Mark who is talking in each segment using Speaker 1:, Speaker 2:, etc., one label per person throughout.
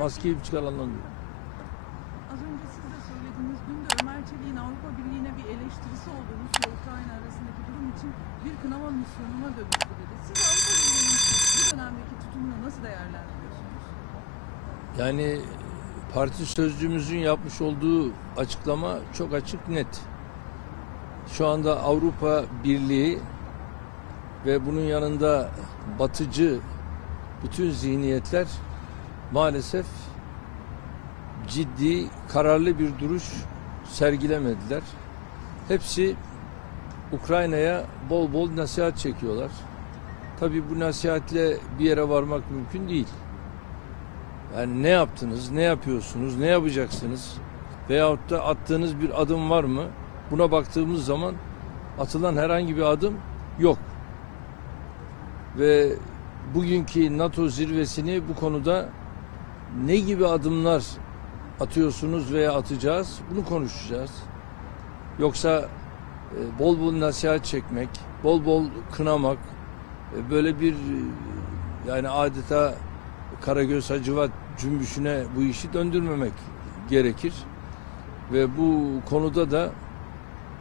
Speaker 1: Maskeyi çıkaranlamıyor.
Speaker 2: Az önce siz de söylediniz. Dün de Ömer Çelik'in Avrupa Birliği'ne bir eleştirisi oldu. Rusya Ukrayna arasındaki durum için bir kınama misyonuna dönüştü dedi. Siz Avrupa Birliği'nin bu dönemdeki tutumunu nasıl değerlendiriyorsunuz?
Speaker 1: Yani parti sözcümüzün yapmış olduğu açıklama çok açık net. Şu anda Avrupa Birliği ve bunun yanında batıcı bütün zihniyetler maalesef ciddi, kararlı bir duruş sergilemediler. Hepsi Ukrayna'ya bol bol nasihat çekiyorlar. Tabii bu nasihatle bir yere varmak mümkün değil. Yani ne yaptınız, ne yapıyorsunuz, ne yapacaksınız veyahut da attığınız bir adım var mı? Buna baktığımız zaman atılan herhangi bir adım yok. Ve bugünkü NATO zirvesini bu konuda ne gibi adımlar atıyorsunuz veya atacağız bunu konuşacağız. Yoksa e, bol bol nasihat çekmek, bol bol kınamak, e, böyle bir e, yani adeta Karagöz Hacivat cümbüşüne bu işi döndürmemek gerekir. Ve bu konuda da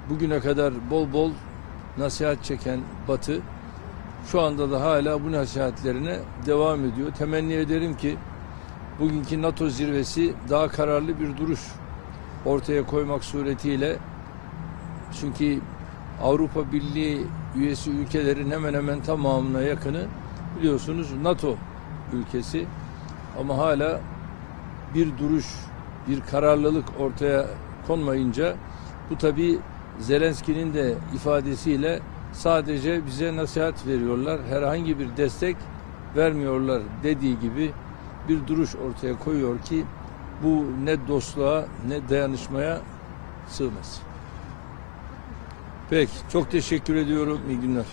Speaker 1: bugüne kadar bol bol nasihat çeken Batı şu anda da hala bu nasihatlerine devam ediyor. Temenni ederim ki bugünkü NATO zirvesi daha kararlı bir duruş ortaya koymak suretiyle çünkü Avrupa Birliği üyesi ülkelerin hemen hemen tamamına yakını biliyorsunuz NATO ülkesi. Ama hala bir duruş, bir kararlılık ortaya konmayınca bu tabi Zelenski'nin de ifadesiyle sadece bize nasihat veriyorlar, herhangi bir destek vermiyorlar dediği gibi bir duruş ortaya koyuyor ki bu ne dostluğa ne dayanışmaya sığmaz. Peki, çok teşekkür ediyorum. İyi günler.